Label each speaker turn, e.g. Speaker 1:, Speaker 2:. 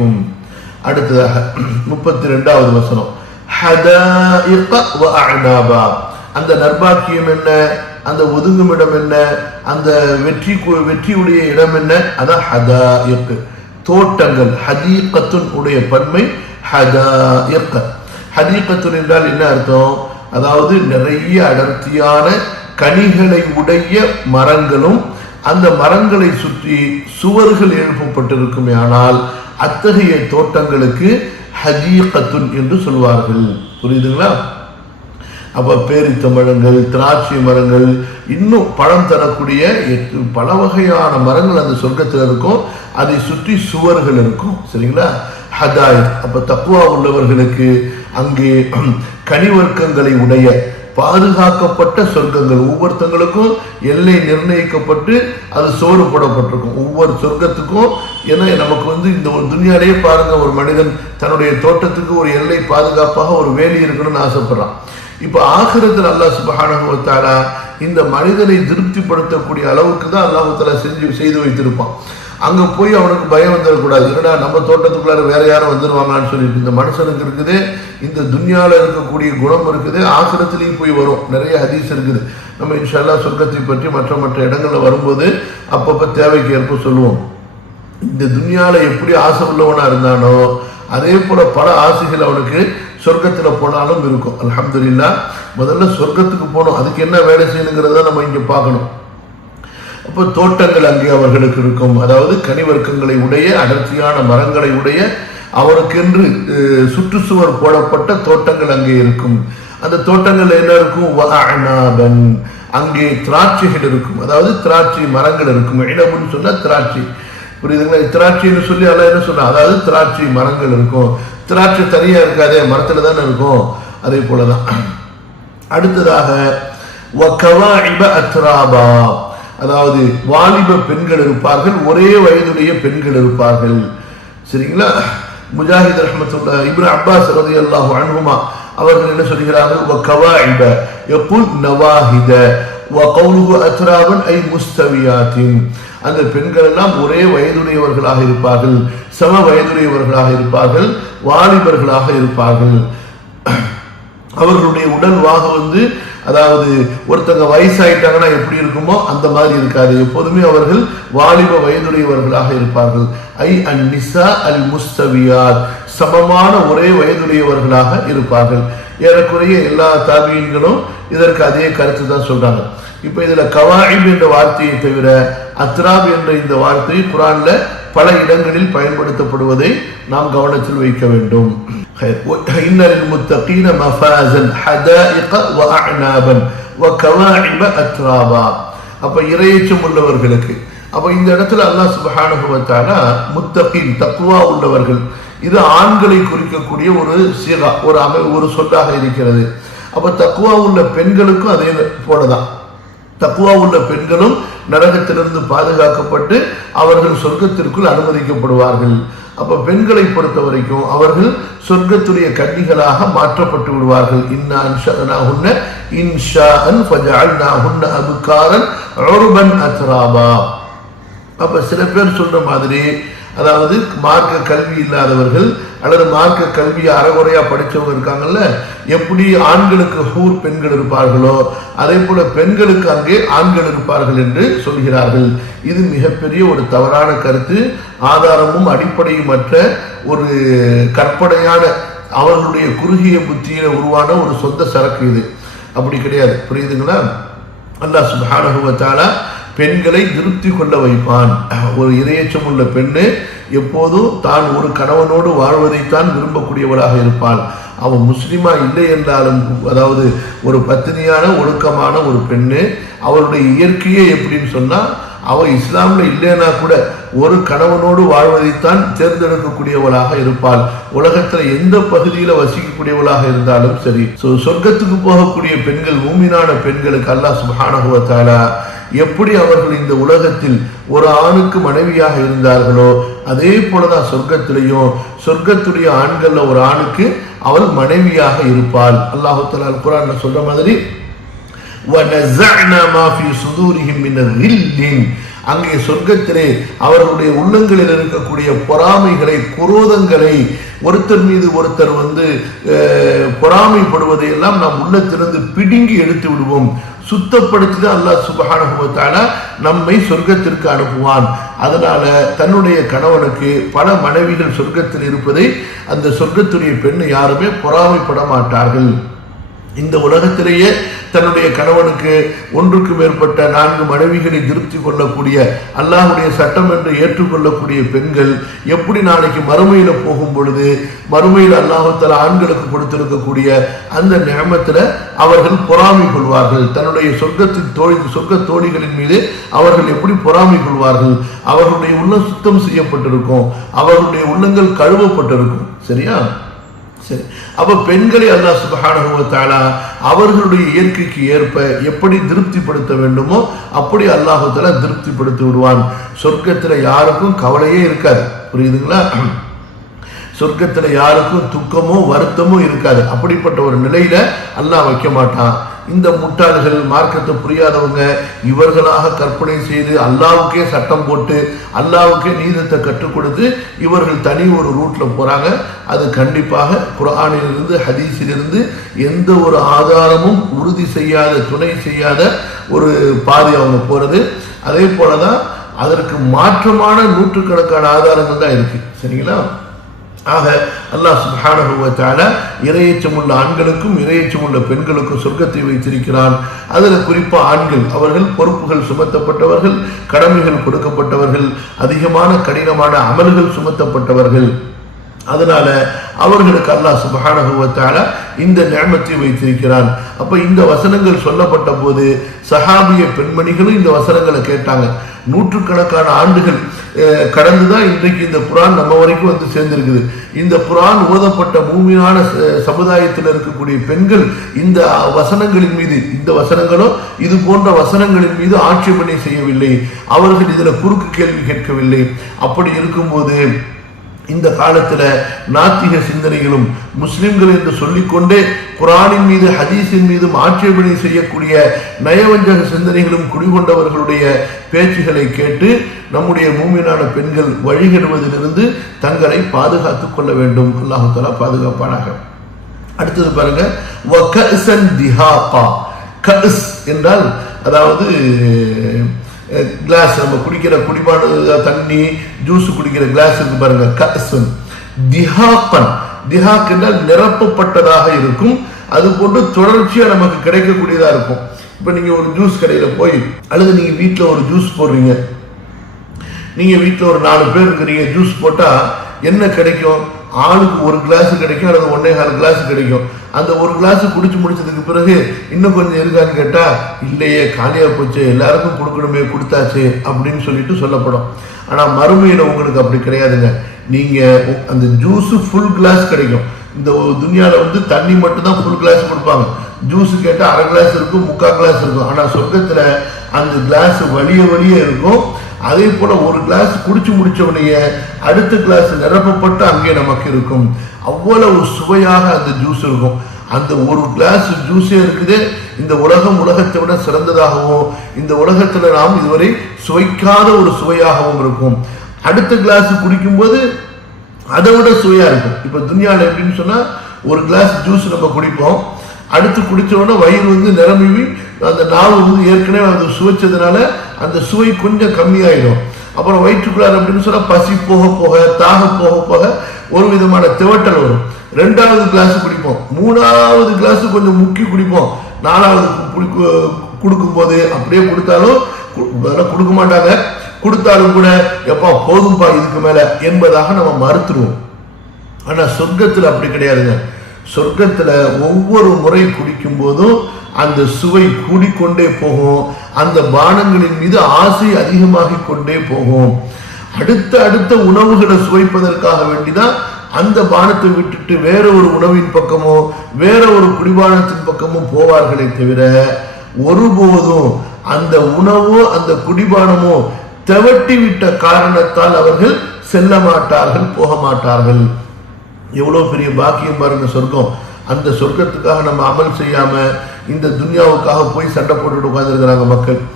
Speaker 1: இருக்கும் அடுத்ததாக முப்பத்தி ரெண்டாவது வசனம் அந்த நர்பாக்கியம் என்ன? அந்த ஒதுங்குமிடம் என்ன? அந்த வெற்றி வெற்றியுடைய இடம் என்ன? அதான் ஹதாயிக். தோட்டங்கள் ஹதீகத்துன் உடைய பன்மை ஹதா ஹதாயிக். ஹதீகத்துன் என்றால் என்ன அர்த்தம்? அதாவது நிறைய அடர்த்தியான கனிகளை உடைய மரங்களும் அந்த மரங்களை சுற்றி சுவர்கள் எழுப்பப்பட்டிருக்குமே ஆனால் அத்தகைய தோட்டங்களுக்கு ஹஜீகத்துன் என்று சொல்வார்கள். புரியுதுங்களா? அப்போ பேரித்த மரங்கள் திராட்சை மரங்கள் இன்னும் பழம் தரக்கூடிய எட்டு- பல வகையான மரங்கள் அந்த சொர்க்கத்தில் இருக்கும். அதை சுற்றி சுவர்கள் இருக்கும். சரிங்களா? ஹதாய் அப்போ தக்குவா உள்ளவர்களுக்கு அங்கே கனிவர்க்கங்களை உடைய பாதுகாக்கப்பட்ட சொர்க்கங்கள். ஒவ்வொருத்தங்களுக்கும் எல்லை நிர்ணயிக்கப்பட்டு அது சோறு போடப்பட்டிருக்கும் ஒவ்வொரு சொர்க்கத்துக்கும் ஏன்னா நமக்கு வந்து இந்த ஒரு துணியாலேயே பாருங்க ஒரு மனிதன் தன்னுடைய தோட்டத்துக்கு ஒரு எல்லை பாதுகாப்பாக ஒரு வேலி இருக்கணும்னு ஆசைப்படுறான். இப்போ ஆகிரத்தில் அல்லாஹ் சுபஹானஹு இந்த மனிதனை திருப்திப்படுத்தக்கூடிய அளவுக்கு தான் அல்லாஹ் செஞ்சு செய்து வைத்திருப்பான். அங்க போய் அவனுக்கு பயம் வந்துடக்கூடாது. என்னடா நம்ம தோட்டத்துக்குள்ளார வேற யாரும் வந்துருவாங்களான்னு சொல்லிட்டு இந்த மனுஷனுக்கு இருக்குது இந்த துன்யாவில் இருக்கக்கூடிய குணம் இருக்குது ஆசிரத்திலையும் போய் வரும். நிறைய ஹதீஸ் இருக்குது. நம்ம இன்ஷால்லா சொர்க்கத்தை பற்றி மற்ற மற்ற இடங்களில் வரும்போது அப்பப்போ தேவைக்கு ஏற்ப சொல்லுவோம். இந்த துன்யாவில் எப்படி ஆசை உள்ளவனாக இருந்தானோ அதே போல பல ஆசைகள் அவனுக்கு சொர்க்கத்தில் போனாலும் இருக்கும். அலமதுல்லா முதல்ல சொர்க்கத்துக்கு போகணும். அதுக்கு என்ன வேலை செய்யணுங்கிறத நம்ம இங்கே பார்க்கணும். அப்போ தோட்டங்கள் அங்கே அவர்களுக்கு இருக்கும். அதாவது கனிவர்க்கங்களை உடைய அடர்த்தியான மரங்களை உடைய அவருக்கென்று சுற்றுச்சுவர் போடப்பட்ட தோட்டங்கள் அங்கே இருக்கும். அந்த தோட்டங்கள் என்ன இருக்கும்? அங்கே திராட்சைகள் இருக்கும். அதாவது திராட்சை மரங்கள் இருக்கும். இடம்னு சொன்னால் திராட்சை. புரியுதுங்களா? திராட்சைன்னு சொல்லி அதெல்லாம் என்ன சொன்னா அதாவது திராட்சை மரங்கள் இருக்கும். திராட்சை தனியாக இருக்காதே மரத்தில் தானே இருக்கும். அதே போலதான். அடுத்ததாக அத்ராபா. அதாவது வாலிப பெண்கள் இருப்பார்கள் ஒரே வயதுடைய பெண்கள் இருப்பார்கள். சரிங்களா? முஜாஹித் ரஹ்மத்துல்லா இப்னு அப்பாஸ் ரலியல்லாஹு அன்ஹுமா அவர்கள் என்ன சொல்கிறார்கள்? வகவாஇப யகுல் நவாஹித வகௌலுஹு அத்ராபன் ஐ முஸ்தவியாத்தின். அந்த பெண்கள் எல்லாம் ஒரே வயதுடையவர்களாக இருப்பார்கள் சம வயதுடையவர்களாக இருப்பார்கள் வாலிபர்களாக இருப்பார்கள். அவர்களுடைய உடல் வாக வந்து அதாவது ஒருத்தங்க வயசாயிட்டாங்கன்னா எப்படி இருக்குமோ அந்த மாதிரி இருக்காது. எப்போதுமே அவர்கள் வாலிப வயதுடையவர்களாக இருப்பார்கள். ஐ அன் நிசா அல் முஸ்தவியார். சமமான ஒரே வயதுடையவர்களாக இருப்பார்கள். ஏறக்குறைய எல்லா தாபியன்களும் இதற்கு அதே கருத்து தான் சொல்றாங்க. இப்ப இதுல கவாயிப் என்ற வார்த்தையை தவிர அத்ராப் என்ற இந்த வார்த்தை குரான்ல பல இடங்களில் பயன்படுத்தப்படுவதை நாம் கவனத்தில் வைக்க வேண்டும். خير. وإن للمتقين مفازا حدائق وأعنابا وكواعب أترابا அப்ப இறையச்சம் உள்ளவர்களுக்கு அப்ப இந்த இடத்துல அல்லாஹ் சுப்ஹானஹு வ தஆலா முத்தகீன் தக்வா உள்ளவர்கள் இது ஆண்களை குறிக்கக்கூடிய ஒரு சிகா ஒரு அமை ஒரு சொல்லாக இருக்கிறது அப்ப தக்வா உள்ள பெண்களுக்கும் அதே போலதான் தக்குவா உள்ள பெண்களும் நரகத்திலிருந்து பாதுகாக்கப்பட்டு அவர்கள் சொர்க்கத்திற்குள் அனுமதிக்கப்படுவார்கள் அப்ப பெண்களை பொறுத்த வரைக்கும் அவர்கள் சொர்க்கத்துடைய கன்னிகளாக மாற்றப்பட்டு விடுவார்கள். இன்னா அன்ஷஅனாஹுன்ன இன்ஷாஅன் ஃபஜஅல்னாஹுன்ன அபுகாரன் உர்பன் அத்ராபா. அப்ப சில பேர் சொல்ற மாதிரி அதாவது மார்க்க கல்வி இல்லாதவர்கள் அல்லது மார்க்க கல்வியை அறகுறையாக படித்தவங்க இருக்காங்கல்ல எப்படி ஆண்களுக்கு ஹூர் பெண்கள் இருப்பார்களோ அதே போல பெண்களுக்கு அங்கே ஆண்கள் இருப்பார்கள் என்று சொல்கிறார்கள். இது மிகப்பெரிய ஒரு தவறான கருத்து. ஆதாரமும் அடிப்படையுமற்ற ஒரு கற்பனையான அவர்களுடைய குறுகிய புத்தியில உருவான ஒரு சொந்த சரக்கு இது. அப்படி கிடையாது. புரியுதுங்களா? அல்லாஹ் சுப்ஹானஹு பெண்களை திருப்தி கொள்ள வைப்பான். ஒரு இரையச்சம் உள்ள பெண்ணு எப்போதும் தான் ஒரு கணவனோடு வாழ்வதைத்தான் விரும்பக்கூடியவளாக இருப்பாள். அவன் முஸ்லிமா இல்லை என்றாலும் அதாவது ஒரு பத்தினியான ஒழுக்கமான ஒரு பெண்ணு அவளுடைய இயற்கையே எப்படின்னு சொன்னால் அவள் இஸ்லாமில் இல்லைன்னா கூட ஒரு கணவனோடு வாழ்வதைத்தான் தேர்ந்தெடுக்கக்கூடியவளாக இருப்பாள். உலகத்துல எந்த பகுதியில வசிக்கக்கூடியவளாக இருந்தாலும் சரி. சொர்க்கத்துக்கு போகக்கூடிய பெண்கள் மூமினான பெண்களுக்கு அல்லாஹ் சுப்ஹானஹு எப்படி அவர்கள் இந்த உலகத்தில் ஒரு ஆணுக்கு மனைவியாக இருந்தார்களோ அதே போலதான் சொர்க்கத்திலையும் சொர்க்கத்துடைய ஆண்கள்ல ஒரு ஆணுக்கு அவள் மனைவியாக இருப்பாள். அல்லாஹு தஆலா குரான்ல சொல்ற மாதிரி அங்கே சொர்க்கத்திலே அவர்களுடைய உள்ளங்களில் இருக்கக்கூடிய பொறாமைகளை குரோதங்களை ஒருத்தர் மீது ஒருத்தர் வந்து பொறாமைப்படுவதை எல்லாம் நாம் உள்ளத்திலிருந்து பிடுங்கி எடுத்து விடுவோம். சுத்தப்படுத்தி தான் அல்லாஹ் சுபஹானஹு நம்மை சொர்க்கத்திற்கு அனுப்புவான். அதனால தன்னுடைய கணவனுக்கு பல மனைவிகள் சொர்க்கத்தில் இருப்பதை அந்த சொர்க்கத்துடைய பெண் யாருமே பொறாமைப்பட மாட்டார்கள். இந்த உலகத்திலேயே தன்னுடைய கணவனுக்கு ஒன்றுக்கு மேற்பட்ட நான்கு மனைவிகளை திருப்தி கொள்ளக்கூடிய அல்லாஹுடைய சட்டம் என்று ஏற்றுக்கொள்ளக்கூடிய பெண்கள் எப்படி நாளைக்கு மறுமையில் போகும் பொழுது மறுமையில் அல்லாஹால ஆண்களுக்கு கொடுத்திருக்கக்கூடிய அந்த நேமத்தில் அவர்கள் பொறாமை கொள்வார்கள். தன்னுடைய சொர்க்கத்தின் தோழி சொர்க்க தோழிகளின் மீது அவர்கள் எப்படி பொறாமை கொள்வார்கள்? அவர்களுடைய உள்ளம் சுத்தம் செய்யப்பட்டிருக்கும். அவர்களுடைய உள்ளங்கள் கழுவப்பட்டிருக்கும். சரியா? சரி. அப்ப பெண்களை அல்லாஹ் சுப்ஹானஹு அவர்களுடைய இயற்கைக்கு ஏற்ப எப்படி திருப்திப்படுத்த வேண்டுமோ அப்படி அல்லாஹ் திருப்திப்படுத்தி விடுவான். சொர்க்கத்துல யாருக்கும் கவலையே இருக்காது. புரியுதுங்களா? சொர்க்கத்துல யாருக்கும் துக்கமோ வருத்தமோ இருக்காது. அப்படிப்பட்ட ஒரு நிலையில அல்லாஹ் வைக்க மாட்டான். இந்த முட்டாள்கள் மார்க்கத்தை புரியாதவங்க இவர்களாக கற்பனை செய்து அல்லாவுக்கே சட்டம் போட்டு அல்லாவுக்கே நீதத்தை கற்றுக் கொடுத்து இவர்கள் தனி ஒரு ரூட்ல போறாங்க. அது கண்டிப்பாக குரானிலிருந்து ஹதீஸிலிருந்து எந்த ஒரு ஆதாரமும் உறுதி செய்யாத துணை செய்யாத ஒரு பாதை அவங்க போறது. அதே போலதான் அதற்கு மாற்றமான நூற்றுக்கணக்கான ஆதாரங்கள் தான் இருக்கு. சரிங்களா? ஆக அல்லாஹ் சுப்ஹானஹு வ இரையச்சம் உள்ள ஆண்களுக்கும் இரையச்சம் உள்ள பெண்களுக்கும் சொர்க்கத்தை வைத்திருக்கிறான். அதில் குறிப்பாக ஆண்கள் அவர்கள் பொறுப்புகள் சுமத்தப்பட்டவர்கள் கடமைகள் கொடுக்கப்பட்டவர்கள் அதிகமான கடினமான அமல்கள் சுமத்தப்பட்டவர்கள். அதனால அவர்களுக்கு அல்லாஹ் சுப்ஹானஹு இந்த நேமத்தை வைத்திருக்கிறான். அப்ப இந்த வசனங்கள் சொல்லப்பட்ட போது சஹாபிய பெண்மணிகளும் இந்த வசனங்களை கேட்டாங்க. நூற்றுக்கணக்கான ஆண்டுகள் கடந்துதான் இன்றைக்கு இந்த புரான் நம்ம வரைக்கும் வந்து சேர்ந்திருக்குது. இந்த புரான் ஓதப்பட்ட பூமியான ச- சமுதாயத்தில் இருக்கக்கூடிய பெண்கள் இந்த வசனங்களின் மீது இந்த வசனங்களும் இது போன்ற வசனங்களின் மீது ஆட்சேபனை செய்யவில்லை. அவர்கள் இதுல குறுக்கு கேள்வி கேட்கவில்லை. அப்படி இருக்கும்போது இந்த காலத்துல நாத்திக சிந்தனைகளும் முஸ்லிம்கள் என்று சொல்லிக்கொண்டே குரானின் மீது ஹதீஸின் மீதும் ஆட்சேபனை செய்யக்கூடிய நயவஞ்சக சிந்தனைகளும் குடிகொண்டவர்களுடைய பேச்சுகளை கேட்டு நம்முடைய மூமினான பெண்கள் வழிகெடுவதிலிருந்து தங்களை பாதுகாத்துக் கொள்ள வேண்டும். அல்லாஹு தஆலா பாதுகாப்பானாக. அடுத்தது பாருங்க என்றால் அதாவது Eh, கிளாஸ் நம்ம குடிக்கிற குடிபான தண்ணி ஜூஸ் குடிக்கிற கிளாஸ் இருக்கு பாருங்க கசன் திஹாப்பன் திஹாக் என்றால் நிரப்பப்பட்டதாக இருக்கும். அது போன்று தொடர்ச்சியாக நமக்கு கிடைக்கக்கூடியதாக இருக்கும். இப்போ நீங்கள் ஒரு ஜூஸ் கடையில் போய் அல்லது நீங்கள் வீட்டில் ஒரு ஜூஸ் போடுறீங்க. நீங்கள் வீட்டில் ஒரு நாலு பேர் இருக்கிறீங்க ஜூஸ் போட்டால் என்ன கிடைக்கும்? ஆளுக்கு ஒரு கிளாஸ் கிடைக்கும் அல்லது ஒன்னே கால் கிளாஸ் கிடைக்கும். அந்த ஒரு கிளாஸ் குடிச்சு முடிச்சதுக்கு பிறகு இன்னும் கொஞ்சம் இருக்கான்னு கேட்டா இல்லையே காலியா போச்சு எல்லாருக்கும் கொடுக்கணுமே கொடுத்தாச்சு அப்படின்னு சொல்லிட்டு சொல்லப்படும். ஆனா மறுமையில உங்களுக்கு அப்படி கிடையாதுங்க. நீங்க அந்த ஜூஸ் ஃபுல் கிளாஸ் கிடைக்கும். இந்த துணியாவில் வந்து தண்ணி மட்டும் தான் ஃபுல் கிளாஸ் கொடுப்பாங்க. ஜூஸ் கேட்டால் அரை கிளாஸ் இருக்கும் முக்கால் கிளாஸ் இருக்கும். ஆனால் சொர்க்கத்தில் அந்த கிளாஸ் வலிய வலிய இருக்கும். அதே போல ஒரு கிளாஸ் குடிச்சு முடிச்சவனைய அடுத்த கிளாஸ் நிரப்பப்பட்டு அங்கே நமக்கு இருக்கும். அவ்வளவு சுவையாக அந்த ஜூஸ் இருக்கும். அந்த ஒரு கிளாஸ் ஜூஸே இருக்குது இந்த உலகம் உலகத்தை விட சிறந்ததாகவும் இந்த உலகத்தில் நாம் இதுவரை சுவைக்காத ஒரு சுவையாகவும் இருக்கும். அடுத்த கிளாஸ் குடிக்கும்போது அதை விட சுவையாக இருக்கும். இப்போ துன்யாவில் எப்படின்னு சொன்னால் ஒரு கிளாஸ் ஜூஸ் நம்ம குடிப்போம். அடுத்து குடித்தோடனே வயிறு வந்து நிரம்பி அந்த நாவு வந்து ஏற்கனவே அது சுவைச்சதுனால அந்த சுவை கொஞ்சம் கம்மியாயிடும். அப்புறம் வயிற்றுக்குள்ளார் அப்படின்னு சொன்னால் பசி போக போக தாகம் போக போக ஒரு விதமான திவட்டல் வரும். ரெண்டாவது கிளாஸ் குடிப்போம். மூணாவது கிளாஸ் கொஞ்சம் முக்கி குடிப்போம். நாலாவது கொடுக்கும் போது அப்படியே கொடுத்தாலும் அதெல்லாம் கொடுக்க மாட்டாங்க. கொடுத்தாலும் கூட எப்பா போதும்பா இதுக்கு மேலே என்பதாக நம்ம மறுத்துருவோம். ஆனால் சொர்க்கத்தில் அப்படி கிடையாதுங்க. சொர்க்கத்தில் ஒவ்வொரு முறை குடிக்கும் போதும் அந்த சுவை கூடிக்கொண்டே போகும். அந்த பானங்களின் மீது ஆசை அதிகமாகிக் கொண்டே போகும். அடுத்த அடுத்த உணவுகளை சுவைப்பதற்காக வேண்டிதான் அந்த பானத்தை விட்டுட்டு வேற ஒரு உணவின் பக்கமோ வேற ஒரு குடிபானத்தின் பக்கமோ போவார்களே தவிர ஒருபோதும் அந்த உணவோ அந்த குடிபானமோ தெவட்டி விட்ட காரணத்தால் அவர்கள் செல்ல மாட்டார்கள் போக மாட்டார்கள். எவ்வளோ பெரிய பாக்கியம் பாருங்க சொர்க்கம். அந்த சொர்க்கத்துக்காக நம்ம அமல் செய்யாமல் இந்த துன்யாவுக்காக போய் சண்டை போட்டுட்டு உட்கார்ந்திருக்கிறாங்க மக்கள்.